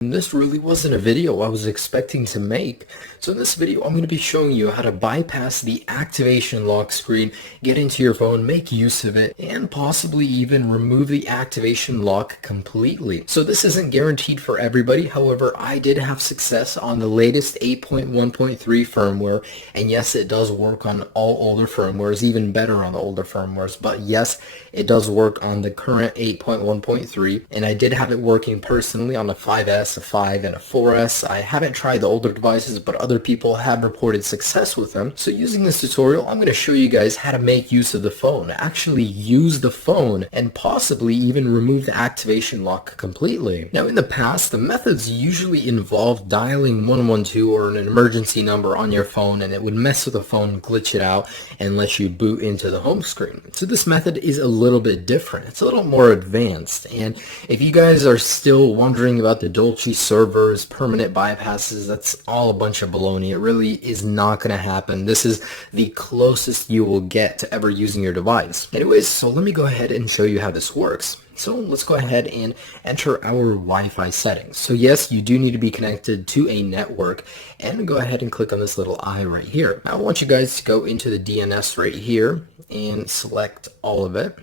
This really wasn't a video I was expecting to make. So in this video, I'm going to be showing you how to bypass the activation lock screen, get into your phone, make use of it, and possibly even remove the activation lock completely. So this isn't guaranteed for everybody. However, I did have success on the latest 8.1.3 firmware. And yes, it does work on all older firmwares, even better on the older firmwares. But yes, it does work on the current 8.1.3. And I did have it working personally on the 5S, a 5, and a 4S. I haven't tried the older devices, but other people have reported success with them. So using this tutorial, I'm going to show you guys how to make use of the phone, actually use the phone, and possibly even remove the activation lock completely. Now in the past, the methods usually involved dialing 112 or an emergency number on your phone, and it would mess with the phone, glitch it out, and let you boot into the home screen. So this method is a little bit different. It's a little more advanced, and if you guys are still wondering about the Dolce servers, permanent bypasses, that's all a bunch of baloney. It really is not going to happen. This is the closest you will get to ever using your device. Anyways, so let me go ahead and show you how this works. So let's go ahead and enter our Wi-Fi settings. So yes, you do need to be connected to a network, and go ahead and click on this little eye right here. Now I want you guys to go into the DNS right here and select all of it.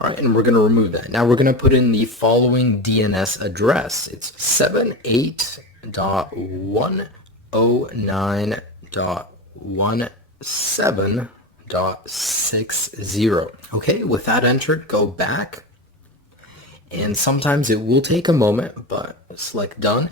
All right, and we're going to remove that. Now we're going to put in the following DNS address. It's 78.109.17.60. Okay, with that entered, go back. And sometimes it will take a moment, but select done.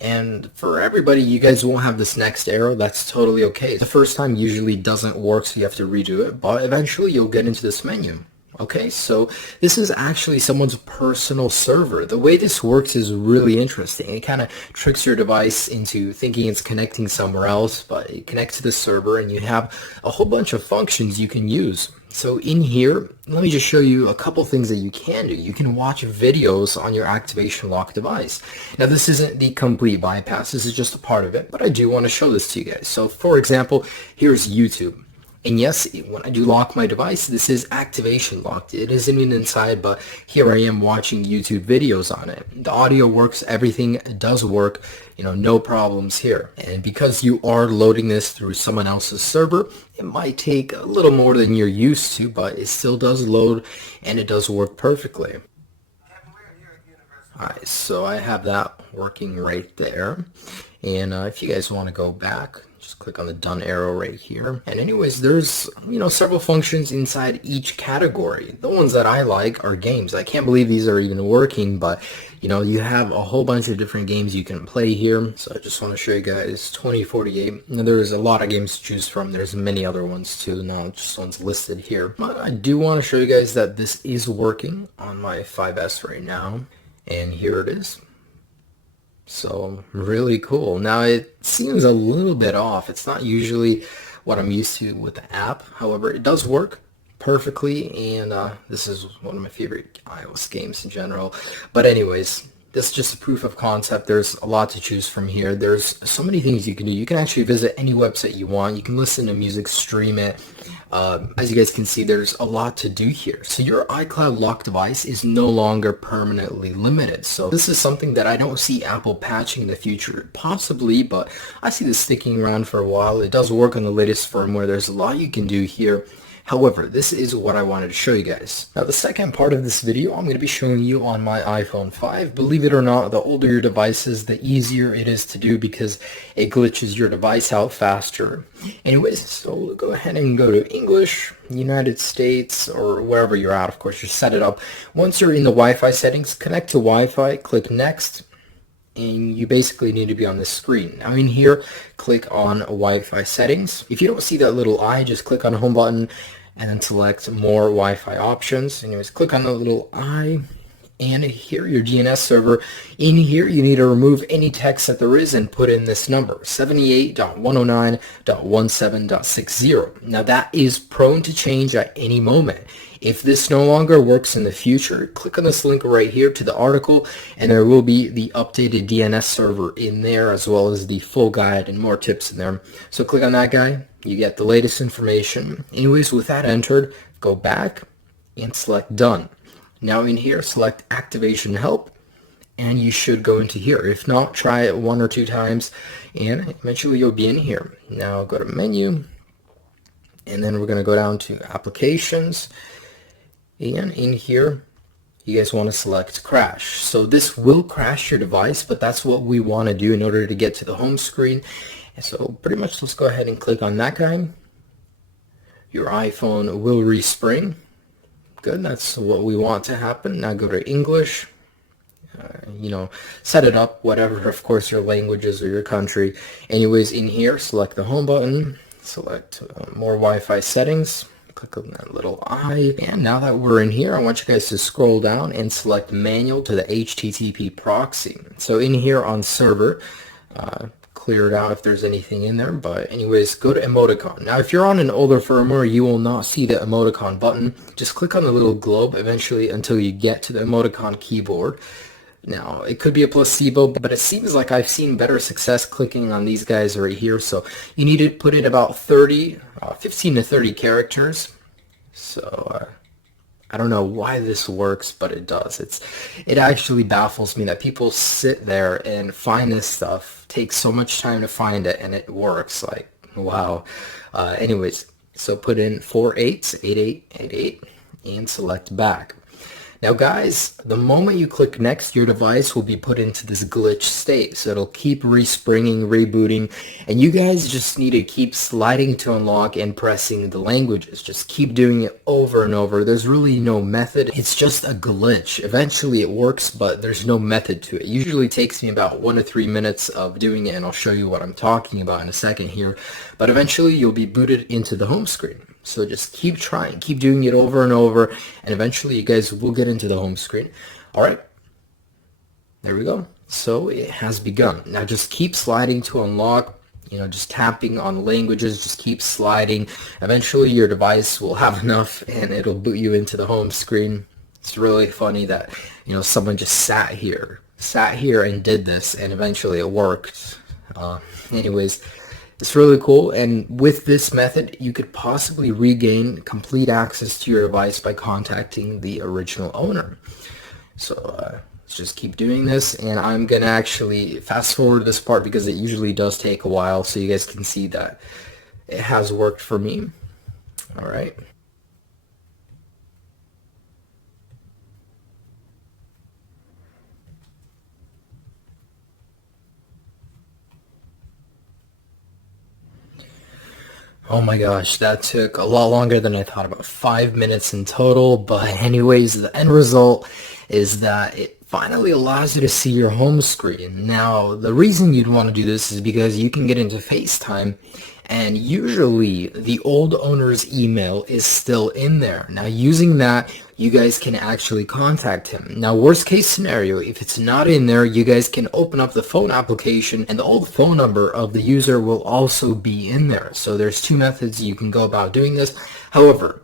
And for everybody, you guys won't have this next arrow. That's totally okay. The first time usually doesn't work, so you have to redo it, but eventually you'll get into this menu. Okay, so this is actually someone's personal server. The way this works is really interesting. It kind of tricks your device into thinking it's connecting somewhere else, but it connects to the server, and you have a whole bunch of functions you can use. So in here, let me just show you a couple things that you can do. You can watch videos on your activation lock device. Now this isn't the complete bypass, this is just a part of it, but I do want to show this to you guys. So for example, here's YouTube. And yes, when I do lock my device, this is activation locked. It isn't even inside, but here I am watching YouTube videos on it. The audio works, everything does work, no problems here. And because you are loading this through someone else's server, it might take a little more than you're used to, but it still does load and it does work perfectly. Alright, so I have that working right there. And if you guys want to go back, just click on the done arrow right here. And anyways, there's, several functions inside each category. The ones that I like are games. I can't believe these are even working, but you have a whole bunch of different games you can play here. So I just want to show you guys 2048. Now there's a lot of games to choose from. There's many other ones too. Now just one's listed here. But I do want to show you guys that this is working on my 5S right now. And here it is. So really cool. Now it seems a little bit off. It's not usually what I'm used to with the app. However, it does work perfectly, and this is one of my favorite iOS games in general. But anyways, this is just a proof of concept. There's a lot to choose from here. There's so many things you can do. You can actually visit any website you want. You can listen to music, stream it. As you guys can see, there's a lot to do here. So your iCloud lock device is no longer permanently limited. So this is something that I don't see Apple patching in the future. Possibly, but I see this sticking around for a while. It does work on the latest firmware. There's a lot you can do here. However, this is what I wanted to show you guys. Now the second part of this video, I'm going to be showing you on my iPhone 5. Believe it or not, the older your device is, the easier it is to do because it glitches your device out faster. Anyways, so go ahead and go to English, United States, or wherever you're at. Of course, you set it up. Once you're in the Wi-Fi settings, connect to Wi-Fi, click Next, and you basically need to be on this screen. Now in here, click on Wi-Fi settings. If you don't see that little eye, just click on the home button and then select more Wi-Fi options. Anyways, click on the little eye, and here your DNS server. In here, you need to remove any text that there is and put in this number, 78.109.17.60. Now that is prone to change at any moment. If this no longer works in the future, click on this link right here to the article, and there will be the updated DNS server in there, as well as the full guide and more tips in there. So click on that guy, you get the latest information. Anyways, with that entered, go back and select done. Now in here, select activation help, and you should go into here. If not, try it 1 or 2 times, and eventually you'll be in here. Now go to menu, and then we're going to go down to applications, and in here you guys want to select crash. So this will crash your device, but that's what we want to do in order to get to the home screen. And so pretty much let's go ahead and click on that guy. Your iPhone will respring. Good, that's what we want to happen. Now go to English. Set it up, whatever, of course, your languages or your country. Anyways, in here, select the home button, select more Wi-Fi settings, click on that little eye, and now that we're in here, I want you guys to scroll down and select manual to the HTTP proxy. So in here on server, clear it out if there's anything in there, but anyways, go to emoticon. Now if you're on an older firmware, you will not see the emoticon button. Just click on the little globe eventually until you get to the emoticon keyboard. Now, it could be a placebo, but it seems like I've seen better success clicking on these guys right here. So you need to put in about 15 to 30 characters. So I don't know why this works, but it does. It actually baffles me that people sit there and find this stuff, take so much time to find it, and it works. Like, wow. Anyways, so put in 488888 and select back. Now guys, the moment you click next, your device will be put into this glitch state. So it'll keep respringing, rebooting, and you guys just need to keep sliding to unlock and pressing the languages. Just keep doing it over and over. There's really no method. It's just a glitch. Eventually it works, but there's no method to it. It usually takes me about 1 to 3 minutes of doing it, and I'll show you what I'm talking about in a second here. But eventually you'll be booted into the home screen. So just keep trying, keep doing it over and over, and eventually you guys will get into the home screen. All right, there we go. So it has begun. Now just keep sliding to unlock, just tapping on languages, just keep sliding. Eventually your device will have enough and it'll boot you into the home screen. It's really funny that, someone just sat here and did this, and eventually it worked. Anyways, it's really cool, and with this method, you could possibly regain complete access to your device by contacting the original owner. So let's just keep doing this, and I'm going to actually fast forward this part because it usually does take a while, so you guys can see that it has worked for me. All right. Oh my gosh, that took a lot longer than I thought, about 5 minutes in total. But anyways, the end result is that it finally allows you to see your home screen. Now, the reason you'd want to do this is because you can get into FaceTime, and usually the old owner's email is still in there. Now, using that, you guys can actually contact him. Now, worst case scenario, if it's not in there, you guys can open up the phone application, and the old phone number of the user will also be in there. So there's 2 methods you can go about doing this. However,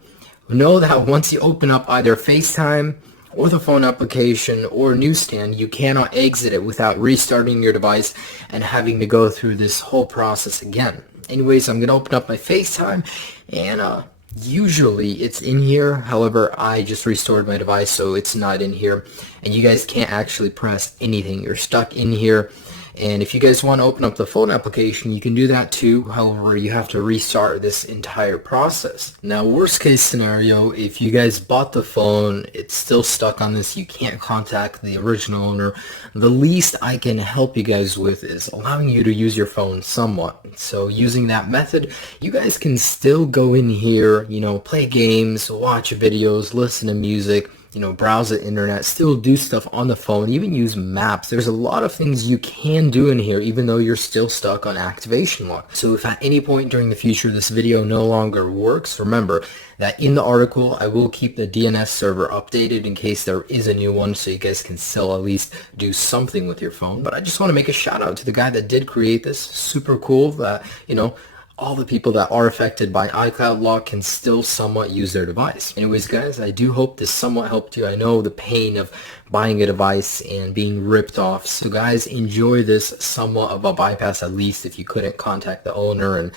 know that once you open up either FaceTime or the phone application or newsstand, you cannot exit it without restarting your device and having to go through this whole process again. Anyways, I'm going to open up my FaceTime, and usually it's in here. However, I just restored my device, so it's not in here, and you guys can't actually press anything. You're stuck in here. And if you guys want to open up the phone application, you can do that too. However, you have to restart this entire process. Now, worst case scenario, if you guys bought the phone, it's still stuck on this, you can't contact the original owner, the least I can help you guys with is allowing you to use your phone somewhat. So using that method, you guys can still go in here, play games, watch videos, listen to music, browse the internet, still do stuff on the phone, even use maps. There's a lot of things you can do in here, even though you're still stuck on activation lock. So if at any point during the future this video no longer works, remember that in the article, I will keep the DNS server updated in case there is a new one, so you guys can still at least do something with your phone. But I just want to make a shout out to the guy that did create this. Super cool that, all the people that are affected by iCloud lock can still somewhat use their device. Anyways, guys, I do hope this somewhat helped you. I know the pain of buying a device and being ripped off. So guys, enjoy this somewhat of a bypass, at least if you couldn't contact the owner and,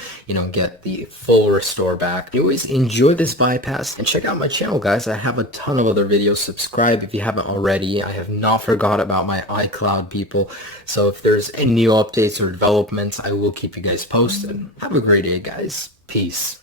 get the full restore back. Anyways, enjoy this bypass and check out my channel, guys. I have a ton of other videos. Subscribe if you haven't already. I have not forgot about my iCloud people. So if there's any new updates or developments, I will keep you guys posted. Have a great day, guys. Peace.